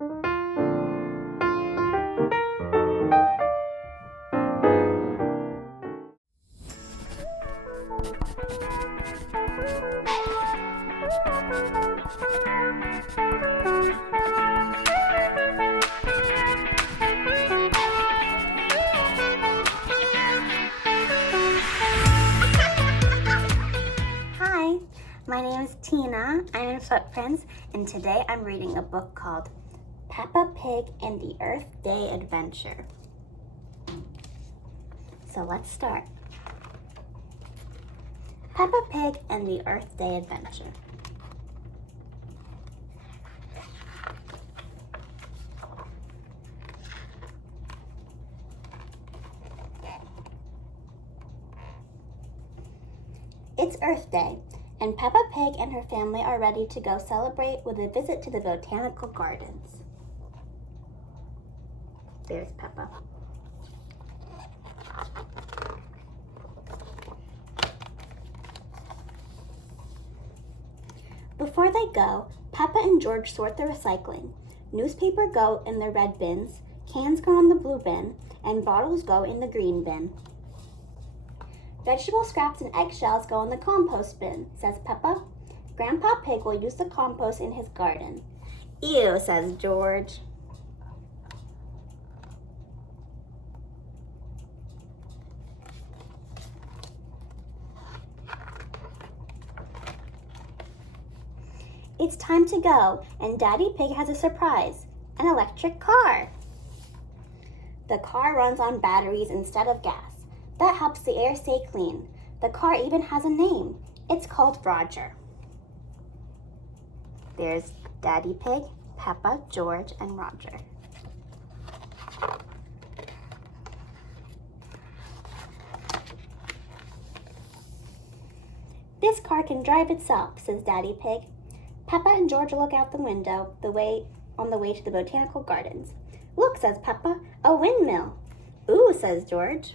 Hi, my name is Tina. I'm in Footprints, and today I'm reading a book called Peppa Pig and the Earth Day Adventure. So let's start. Peppa Pig and the Earth Day Adventure. It's Earth Day, and Peppa Pig and her family are ready to go celebrate with a visit to the botanical gardens. There's Peppa. Before they go, Peppa and George sort the recycling. Newspaper go in the red bins, cans go in the blue bin, and bottles go in the green bin. Vegetable scraps and eggshells go in the compost bin, says Peppa. Grandpa Pig will use the compost in his garden. Ew, says George. It's time to go, and Daddy Pig has a surprise, an electric car. The car runs on batteries instead of gas. That helps the air stay clean. The car even has a name. It's called Roger. There's Daddy Pig, Peppa, George, and Roger. This car can drive itself, says Daddy Pig. Peppa and George look out the window on the way to the botanical gardens. Look, says Peppa, a windmill. Ooh, says George.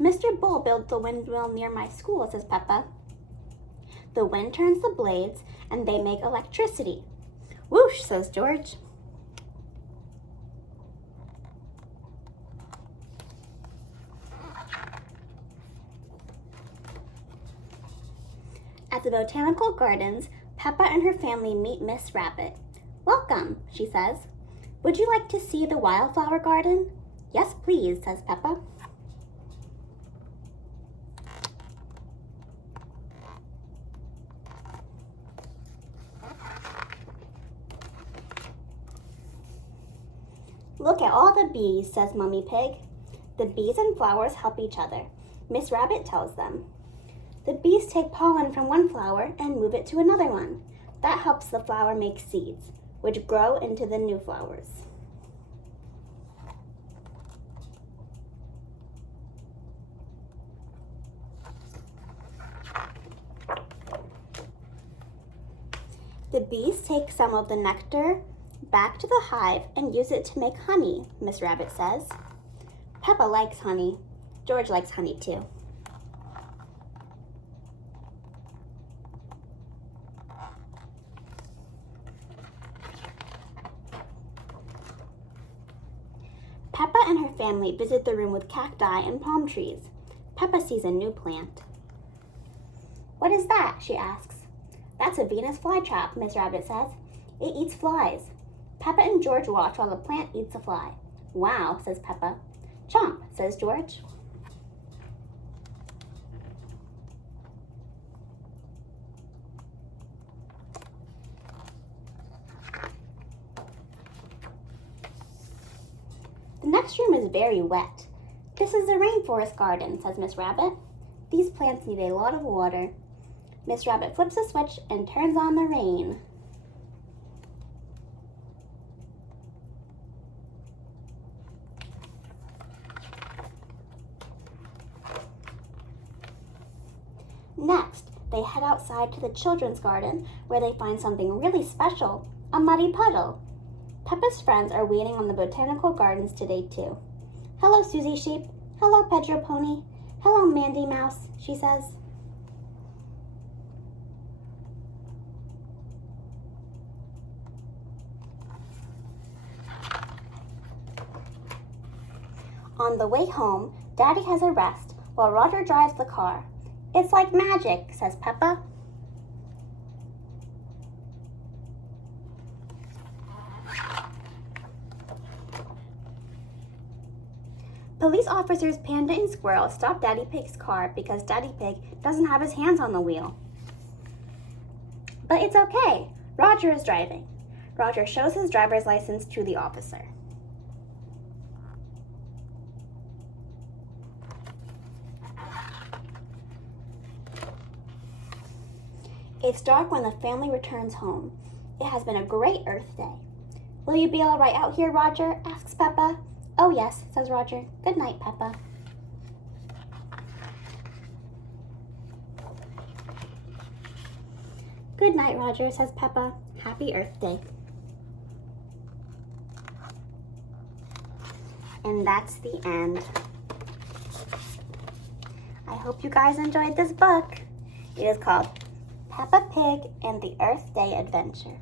Mr. Bull built the windmill near my school, says Peppa. The wind turns the blades and they make electricity. Whoosh, says George. At the botanical gardens, Peppa and her family meet Miss Rabbit. Welcome, she says. Would you like to see the wildflower garden? Yes, please, says Peppa. Look at all the bees, says Mummy Pig. The bees and flowers help each other. Miss Rabbit tells them. The bees take pollen from one flower and move it to another one. That helps the flower make seeds, which grow into the new flowers. The bees take some of the nectar back to the hive and use it to make honey, Miss Rabbit says. Peppa likes honey. George likes honey too. Peppa and her family visit the room with cacti and palm trees. Peppa sees a new plant. What is that? She asks. That's a Venus flytrap, Miss Rabbit says. It eats flies. Peppa and George watch while the plant eats a fly. Wow, says Peppa. Chomp, says George. The next room is very wet. This is the rainforest garden, says Miss Rabbit. These plants need a lot of water. Miss Rabbit flips a switch and turns on the rain. Next, they head outside to the children's garden where they find something really special, a muddy puddle. Peppa's friends are waiting on the botanical gardens today too. Hello, Susie Sheep. Hello, Pedro Pony. Hello, Mandy Mouse, she says. On the way home, Daddy has a rest while Roger drives the car. It's like magic, says Peppa. Police officers Panda and Squirrel stop Daddy Pig's car because Daddy Pig doesn't have his hands on the wheel. But it's okay. Roger is driving. Roger shows his driver's license to the officer. It's dark when the family returns home. It has been a great Earth Day. Will you be all right out here, Roger? Asks Peppa. Oh yes, says Roger. Good night, Peppa. Good night, Roger, says Peppa. Happy Earth Day. And that's the end. I hope you guys enjoyed this book. It is called Peppa Pig and the Earth Day Adventure.